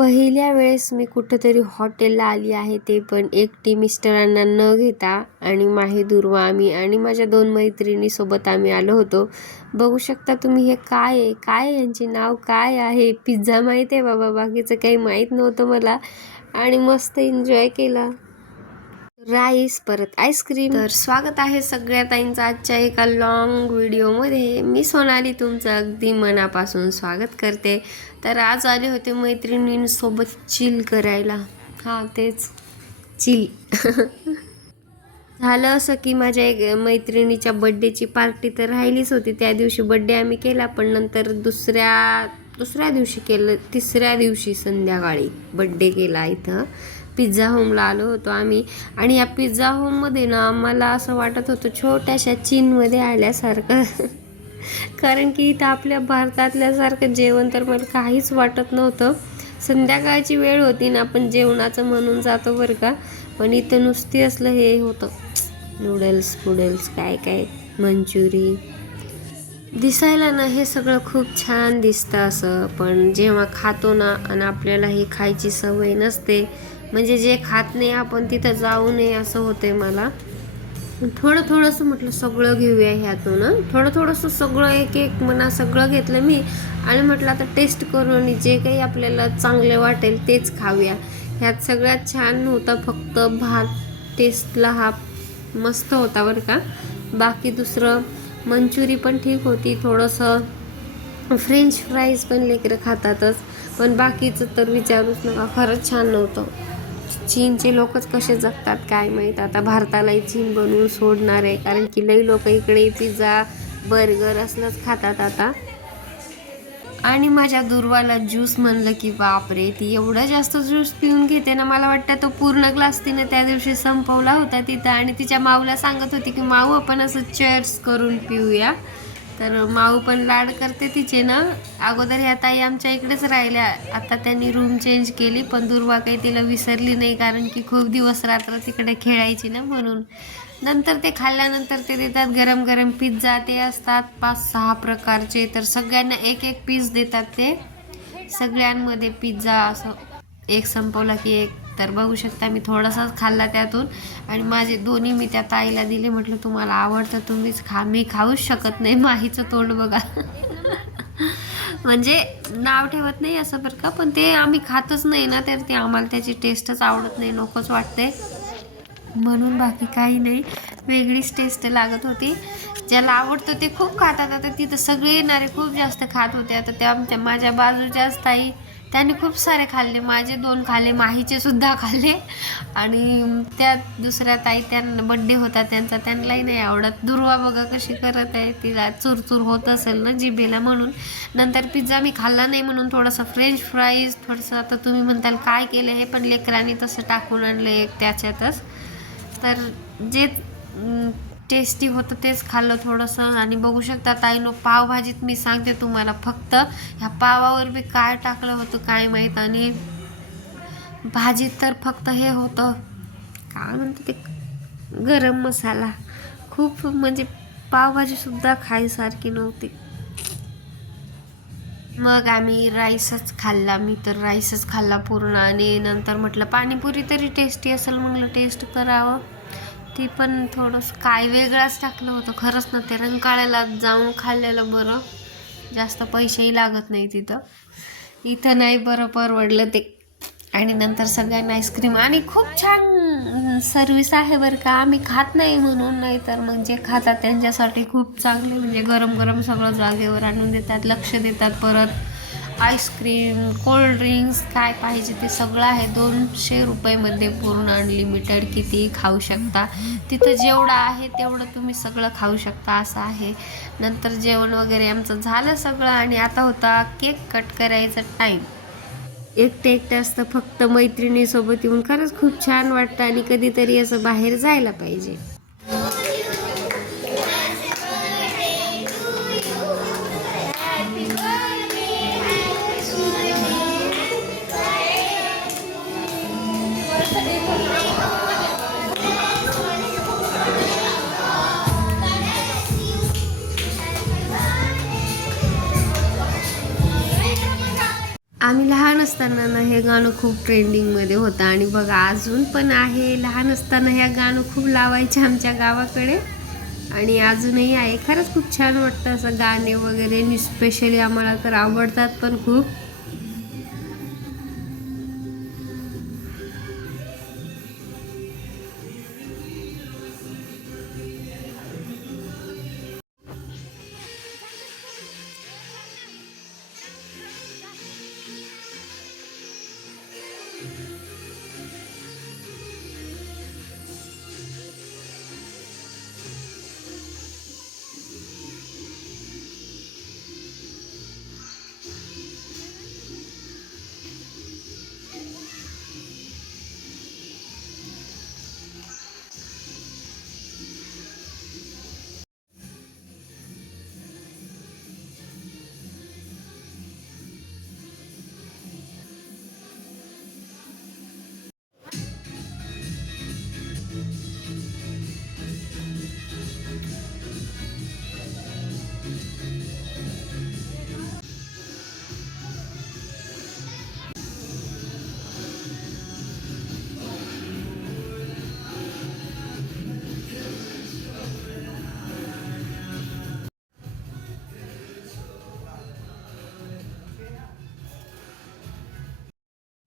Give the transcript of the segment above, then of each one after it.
पहिल्या वेळेस मी कुठंतरी हॉटेलला आली आहे ते पण एकटी मिस्टरांना न घेता आणि माही दुर्वा आम्ही आणि माझ्या दोन मैत्रिणीसोबत आम्ही आलो होतो. बघू शकता तुम्ही हे काय आहे? काय यांचे नाव? काय आहे? पिझ्झा माहीत आहे बाबा? बाकीचं काही माहीत नव्हतं मला. आणि मस्त एन्जॉय केला. राईस परत आईस्क्रीम. तर स्वागत आहे सगळ्या ताईंचं आजच्या एका लॉंग व्हिडिओमध्ये मी सोनाली तुमचं अगदी मनापासून स्वागत करते. तर आज आले होते मैत्रिणींसोबत चिल करायला. हां तेच. चिल झालं असं की माझ्या एक मैत्रिणीच्या बड्डेची पार्टी तर राहिलीच होती. त्या दिवशी बड्डे आम्ही केला पण नंतर दुसऱ्या दुसऱ्या दिवशी केलं तिसऱ्या दिवशी संध्याकाळी बड्डे केला इथं. पिझ्झा होमला आलो होतो आम्ही. आणि या पिझ्झा होममध्ये ना मला असं वाटत होतं छोट्याशा चीनमध्ये आल्यासारखं. कारण की इथं आपल्या भारतातल्यासारखं जेवण तर मला काहीच वाटत नव्हतं. संध्याकाळची वेळ होती ना आपण जेवणाचं म्हणून जातो बरं का. पण इथं नुसती असलं हे होतं. नूडल्स पुडल्स काय काय मंचुरी. दिसायला ना हे सगळं खूप छान दिसतं असं. पण जेव्हा खातो ना आणि आपल्याला ही खायची सवय नसते म्हणजे जे खात नाही आपण तिथं जाऊ नये असं होतंय मला. थोडं थोडंसं म्हटलं सगळं घेऊया ह्यातून थोडं थोडंसं सगळं एक एक म्हणा सगळं घेतलं मी. आणि म्हटलं आता टेस्ट करू आणि जे काही आपल्याला चांगले वाटेल तेच खाऊया. ह्यात सगळ्यात छान होतं फक्त भात. टेस्टला हा मस्त होता बरं का. बाकी दुसरं मंचुरी पण ठीक होती. थोडंसं फ्रेंच फ्राईज पण लेकरं खातातच. पण बाकीचं तर विचारूच नका खरंच छान नव्हतं. चीनचे लोकच कसे जगतात काय माहीत? आता भारतालाही चीन बनवून सोडणार आहे. कारण की लई लोक इकडे पिझ्झा बर्गर असलंच खातात आता. आणि माझ्या दुर्वाला ज्यूस म्हणलं की बापरे ती एवढा जास्त ज्यूस पिऊन घेते ना मला वाटतं तो पूर्ण ग्लास तिने त्या दिवशी संपवला होता तिथं. आणि तिच्या माऊला सांगत होती की माऊ आपण असं चेअर्स करून पिऊया. तर माऊ पण लाड करते तिचे ना. अगोदर ह्या ताई आमच्या इकडेच राहिल्या. आता त्यांनी रूम चेंज केली पण दुर्वा काही तिला विसरली नाही कारण की खूप दिवस रात्र तिकडे खेळायची ना म्हणून. नंतर ते खाल्ल्यानंतर ते देतात गरम गरम पिझ्झा ते असतात पाच सहा प्रकारचे. तर सगळ्यांना एक एक पीस देतात ते. सगळ्यांमध्ये पिझ्झा असं एक संपवला की एक तर बघू शकता मी थोडासाच खाल्ला त्यातून. आणि माझे दोन्ही मी त्या ताईला दिले. म्हटलं तुम्हाला आवडतं तुम्हीच खा. मी खाऊच शकत नाही. माहीचं तोंड बघा. म्हणजे नाव ठेवत नाही असं बरं का पण ते आम्ही खातच नाही ना तर ते आम्हाला त्याची टेस्टच आवडत नाही. नकोच वाटते म्हणून बाकी काही नाही. वेगळीच टेस्ट लागत होती. ज्याला आवडतं ते खूप खातात. आता तिथं सगळे येणारे खूप जास्त खात होते. आता त्या आमच्या माझ्या बाजूच्याच ताई त्यांनी खूप सारे खाल्ले. माझे दोन खाल्ले माहीचे सुद्धा खाल्ले. आणि त्या दुसऱ्या ताई त्यांना बड्डे होता त्यांचा त्यांनाही नाही आवडत. दुर्वा बघा कशी करत आहे तिला चुरचूर होत असेल ना जिभेला म्हणून. नंतर पिझ्झा मी खाल्ला नाही म्हणून थोडंसं फ्रेंच फ्राईज थोडंसं आता तुम्ही म्हणताल काय केलं हे पण लेकरांनी तसं टाकून आणलं एक त्याच्यातच. तर जे टेस्टी होतं तेच खाल्लं थोडंसं. आणि बघू शकता ताईनो पावभाजीत मी सांगते तुम्हाला फक्त ह्या पावावर बी काय टाकलं होतं काय माहीत. आणि भाजीत तर फक्त हे होतं. काय म्हणते ते? गरम मसाला. खूप म्हणजे पावभाजीसुद्धा खायसारखी नव्हती. मग आम्ही राईसच खाल्ला. मी तर राईसच खाल्ला पूर्ण. आणि नंतर म्हटलं पाणीपुरी तरी टेस्टी असेल म्हटलं टेस्ट करावं. ते पण थोडंसं काय वेगळाच टाकलं होतं. खरंच ना ते रंकाळ्याला जाऊन खाल्लेलं बरं. जास्त पैसेही लागत नाही तिथं. इथं नाही बरं परवडलं ते. आणि नंतर सगळ्यांना आईस्क्रीम. आणि खूप छान सर्विस आहे बरं का. आम्ही खात नाही म्हणून नाही तर मग जे खातात त्यांच्यासाठी खूप चांगले. म्हणजे गरम गरम सगळं जागेवर आणून देतात लक्ष देतात परत. आईस्क्रीम कोल्ड ड्रिंक्स काय पाहिजे ते सगळं आहे. दोनशे रुपयेमध्ये पूर्ण अनलिमिटेड किती खाऊ शकता. तिथं जेवढं आहे तेवढं तुम्ही सगळं खाऊ शकता असं आहे. नंतर जेवण वगैरे आमचं झालं सगळं आणि आता होता केक कट करायचा टाईम एकटे एकटं असतं फक्त मैत्रिणीसोबत येऊन खरंच खूप छान वाटतं आणि कधीतरी असं बाहेर जायला पाहिजे. आम्ही लहान असताना ना हे गाणं खूप ट्रेंडिंगमध्ये होतं. आणि बघा अजून पण आहे लहान असताना ह्या गाणं खूप लावायचे आमच्या गावाकडे. आणि अजूनही आहे. खरंच खूप छान वाटतं असं गाणे वगैरे. स्पेशली आम्हाला तर आवडतात पण खूप.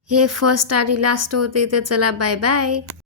हे फर्स्ट आणि लास्ट होते तर चला बाय बाय